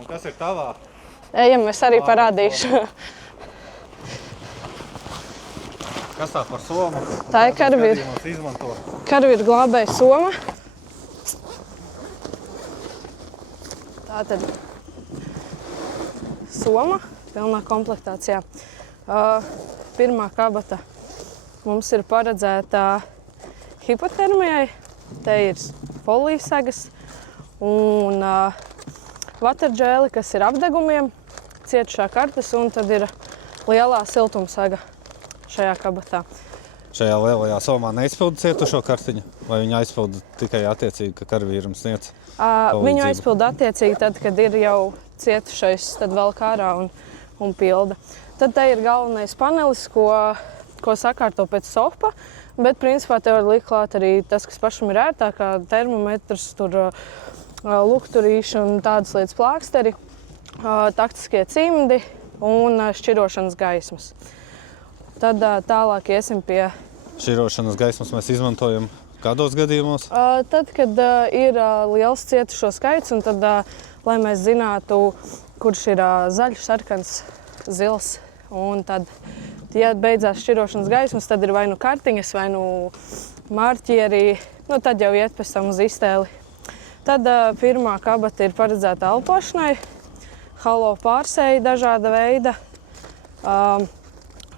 Un kas ir tavā? Ejam, es arī parādīšu. Kas tā par somu? Tā ir karavīra. Karavīra glābēja soma. Tātad soma pilnā komplektācijā. Pirmā kabata mums ir paredzēta hipotermijai. Te ir folijas segas un vaterģēli, kas ir apdegumiem, cietušā kartes, un tad ir lielā siltumsega šajā kabatā. Šajā lielajā somā neizpilda cietušo kartiņu? Vai viņa aizpilda tikai attiecīgi, ka karavīram sniedz palīdzību? Viņu aizpilda attiecīgi tad, kad ir jau cietušais, tad vēl kārā un pilda. Tad te ir galvenais panelis, ko sakārto pēc sofa, bet principā te var likt klāt arī tas, kas pašam ir ērtāk, kā termometrs, lukturīši un tādas lietas plāksteri, taktiskie cimdi un šķirošanas gaismas. Tad tālāk iesim pie... Šķirošanas gaismas mēs izmantojam kādos gadījumos? Tad, kad ir liels cietušo skaits, un tad, lai mēs zinātu, kurš ir zaļš, sarkans, zils, un tad, ja beidzās šķirošanas gaismas, tad ir vai nu kartiņas, vai nu marķieri, tad jau iet pēc tam uz iztēli. Tad pirmā kabata ir paredzēta elpošanai, halo pārsēja dažāda veida,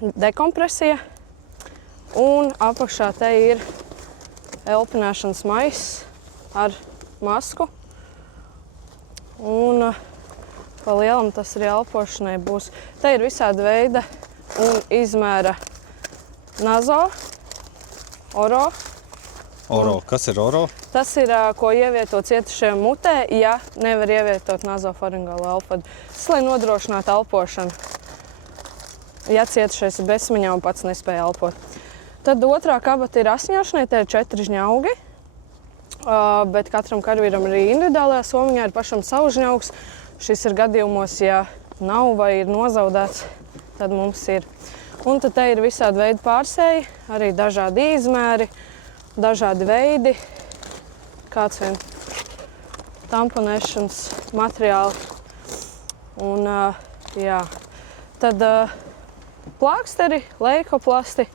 dekompresija, un apakšā te ir elpināšanas maiss ar masku. Un pa lielam tas arī elpošanai būs. Te ir visāda veida un izmēra nazo, oro. Oro. Kas ir oro? Tas ir, ko ievieto cietušajam mutē, ja nevar ievietot nazofaringālo elpvadu. Tas, lai nodrošinātu elpošanu, ja cietušais ir bezsmiņā un pats nespēja elpot. Tad otrā kabata ir asiņošanai, te ir 4 žņaugi, bet katram karavīram arī individuālajā somiņā ir pašam savs žņaugs. Šis ir gadījumos, ja nav vai ir nozaudēts, tad mums ir. Un tad te ir visādi veidi pārsēji, arī dažādi izmēri, dažādi veidi, kāds vien tamponēšanas materiāli. Un, jā. Tad plāksteri, leikoplasti,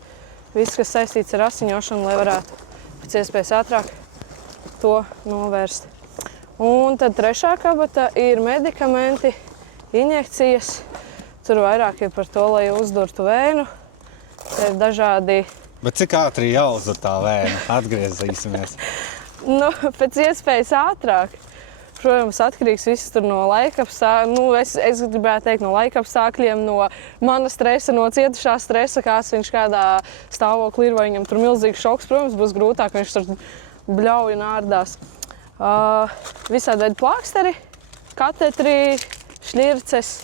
viss, kas saistīts ar asiņošanu, lai varētu pēc iespējas ātrāk to novērst. Un tad trešā kabata ir medikamenti, injekcijas. Tur vairāk ir par to, lai uzdurtu vēnu. Te ir dažādi... Bet cik ātri jāuzdur tā vēna? Atgriezīsimies. Pēc iespējas ātrāk. Protams, atkarīgs viss tur no laikapstākļiem. Es gribētu teikt no laikapstākļiem, no mana stresa, no cietušā stresa, kāds viņš kādā stāvoklī ir, vai viņam tur milzīgs šoks. Protams, būs grūtāk, viņš tur bļauj un ārdās. Visādi veidi plāksteri, katetri, šļirces.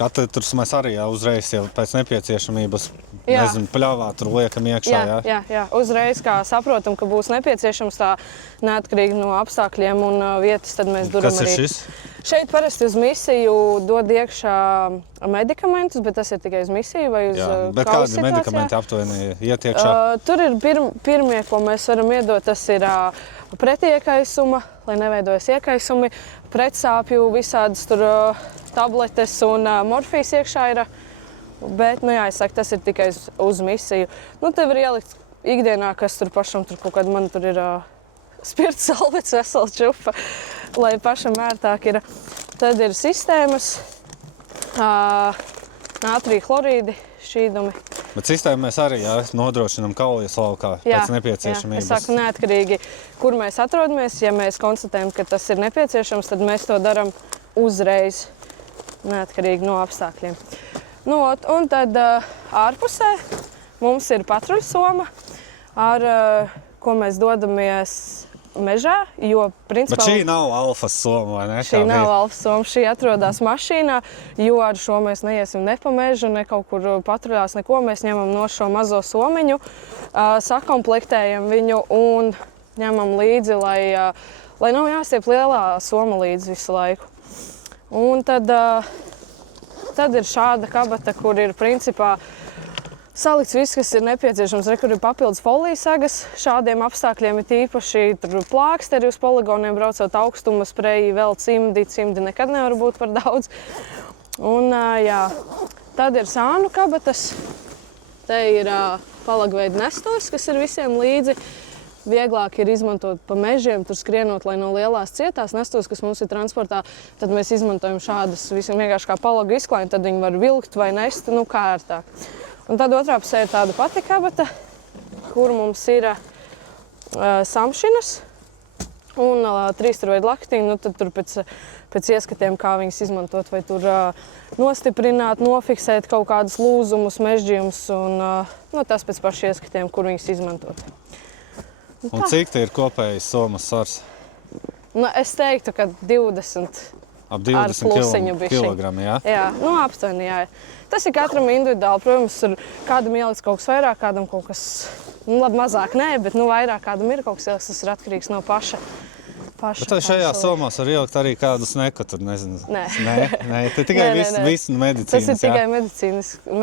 Katetrus mēs arī uzreiz jau pēc nepieciešamības, nezinu, pļāvā tur liekam iekšā, jā? Jā. Uzreiz, kā saprotam, ka būs nepieciešams tā neatkarīgi no apstākļiem un vietas, tad mēs duram arī. Kas ir šis? Šeit parasti uz misiju dod iekšā medikamentus, bet tas ir tikai uz misiju vai uz kaujas situācijā. Bet kādi medikamenti aptuveni iet iekšā? Tur ir pirmie, ko mēs varam iedot, tas ir pretiekaisuma, lai neveidojas iekaisumi, pretsāpju, visādas tur tabletes un morfijas iekšā ir. Bet, jāsaka, tas ir tikai uz misiju. Te var ielikt ikdienā, kas tur pašam tur kaut kāda, man tur ir spirts salvets, vesela čupa, lai pašam ērtāk ir. Tad ir sistēmas, nātrija chlorīdi, šķīdumi. Bet sistēmu mēs arī nodrošinām kaujas laukā pēc nepieciešamības. Es saku, neatkarīgi, kur mēs atrodamies. Ja mēs konstatējam, ka tas ir nepieciešams, tad mēs to darām uzreiz, neatkarīgi no apstākļiem. Un tad ārpusē mums ir patruļsoma, ar ko mēs dodamies mežā, jo principā... Bet šī nav alfas soma, vai ne? Šī nav alfas soma, šī atrodas mašīnā, jo ar šo mēs neiesim ne pa mežu, ne kaut kur patruļās, neko. Mēs ņemam no šo mazo somiņu, sakomplektējam viņu un ņemam līdzi, lai nav jāstiep lielā soma līdzi visu laiku. Un tad ir šāda kabata, kur ir principā Salikts viss, kas ir nepieciešams. Kur ir papildus folijas sagas. Šādiem apstākļiem ir īpaši plāksteri uz poligoniem, braucot augstuma spreji, vēl cimdi. Cimdi nekad nevar būt par daudz. Un, jā, tad ir sānu kabatas. Te ir palagveida nestos, kas ir visiem līdzi. Vieglāk ir izmantot pa mežiem, tur skrienot, lai no lielās cietās nestos, kas mums ir transportā. Tad mēs izmantojam šādas visiem vienkārši kā palagu izklāju, tad viņi var vilkt vai nest, nu kā ērtāk. Un tad otrā pusē ir tāda pati kabata, kur mums ir samšinas un trīsturveidu laktiņi. Nu, tad tur pēc ieskatiem, kā viņas izmantot, vai tur nostiprināt, nofiksēt kaut kādus lūzumus, mežģījumus un nu, tas pēc pašu ieskatiem, kur viņas izmantot. Un cik te ir kopējais somas svars? Nu, es teiktu, ka 20. Ap 20 kilogrami, jā? Jā, nu aptuveni, jā. Tas ir katram individuāli. Protams, ir kādam ielikts kaut kas vairāk, kādam kaut kas, nu labi, mazāk nē, bet nu vairāk kādam ir kaut kas ielikts, tas ir atkarīgs no paša. Bet tev šajā somās var ielikt arī kādu sneku, tur nezinu. Nē. Nē, te tikai viss medicīnas, tas ir tikai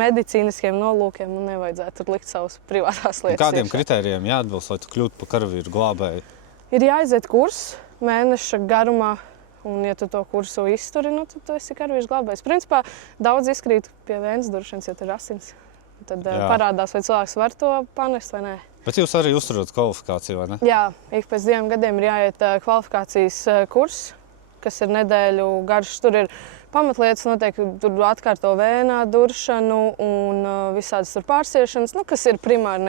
medicīniskiem nolūkiem un nevajadzētu tur likt savus privātās lietas. Kādiem kritērijiem jāatbilst, lai tu kļūtu par karavīru glābēju? Ir jāiziet kurs mēneša garumā. Un, ja tu to kursu izturi, nu, tad tu esi karavīrs glābējs. Principā daudz izkrīt pie vējas duršanas, jo tur ir asins. Tad parādās, vai cilvēks var to panest vai nē. Bet jūs arī uzturat kvalifikāciju, vai ne? Jā, ik pēc 2 gadiem ir jāiet kvalifikācijas kurs, kas ir nedēļu garš. Tur ir pamatlietas, noteikti tur atkārto vēnā duršanu un visādas tur pārsiešanas, nu, kas ir primāri